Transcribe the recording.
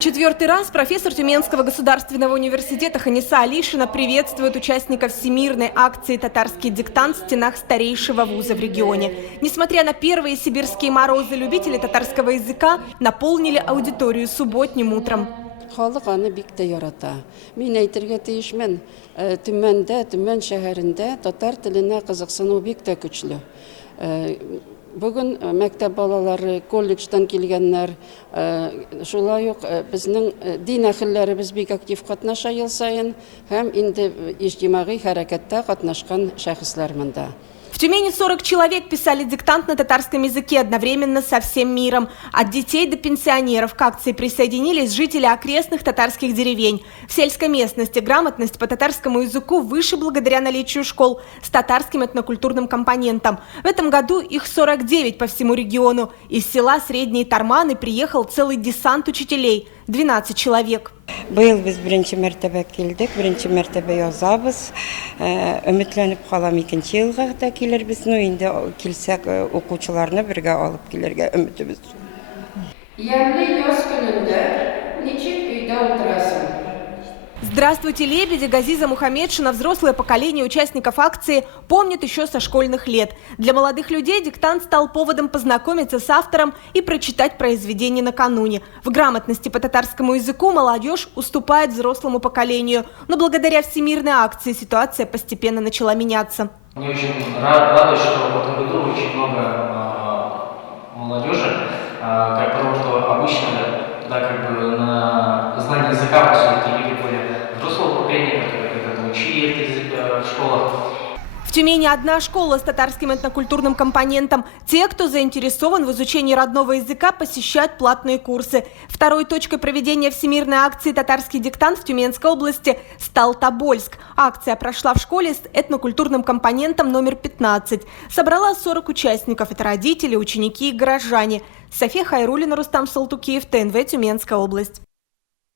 Четвертый раз профессор Тюменского государственного университета Ханиса Алишина приветствует участников всемирной акции «Татарский диктант» в стенах старейшего вуза в регионе. Несмотря на первые сибирские морозы, любители татарского языка наполнили аудиторию субботним утром. Халық аны бик тә ярата. Мин әйтергә тиешмен, Төмән шәһәрендә татар теленә кызыксыну бик тә көчле. Бүген мәктәп балалары, колледждан килгәннәр, шулай ук безнең дин әһелләребез бик актив катнаша ел сайын һәм инде иҗтимагый хәрәкәттә катнашкан шәхесләр монда. В Тюмени 40 человек писали диктант на татарском языке одновременно со всем миром. От детей до пенсионеров к акции присоединились жители окрестных татарских деревень. В сельской местности грамотность по татарскому языку выше благодаря наличию школ с татарским этнокультурным компонентом. В этом году их 49 по всему региону. Из села Средние Тарманы приехал целый десант учителей – 12 человек. Быел без беренче мәртәбә килдек, беренче мәртәбә язабыз. Өметләнеп калам, икенче елга да килербез. Инде килсәк, укучыларны бергә алып килергә өметебез. Ямлы яз көнендә ничек өйдә утырасың? Здравствуйте, лебеди! Газиза Мухаммедшина, взрослое поколение участников акции, помнит еще со школьных лет. Для молодых людей диктант стал поводом познакомиться с автором и прочитать произведение накануне. В грамотности по татарскому языку молодежь уступает взрослому поколению. Но благодаря всемирной акции ситуация постепенно начала меняться. Мне очень радует, что в этом году очень много молодежи, потому что обычно на знание языка, по сути, люди более взрослого поколения, которые когда-то учили этот язык в школах. В Тюмени одна школа с татарским этнокультурным компонентом. Те, кто заинтересован в изучении родного языка, посещают платные курсы. Второй точкой проведения всемирной акции «Татарский диктант» в Тюменской области стал Тобольск. Акция прошла в школе с этнокультурным компонентом номер 15. Собрала 40 участников. Это родители, ученики и горожане. София Хайруллина, Рустам Салтукиев, ТНВ, Тюменская область.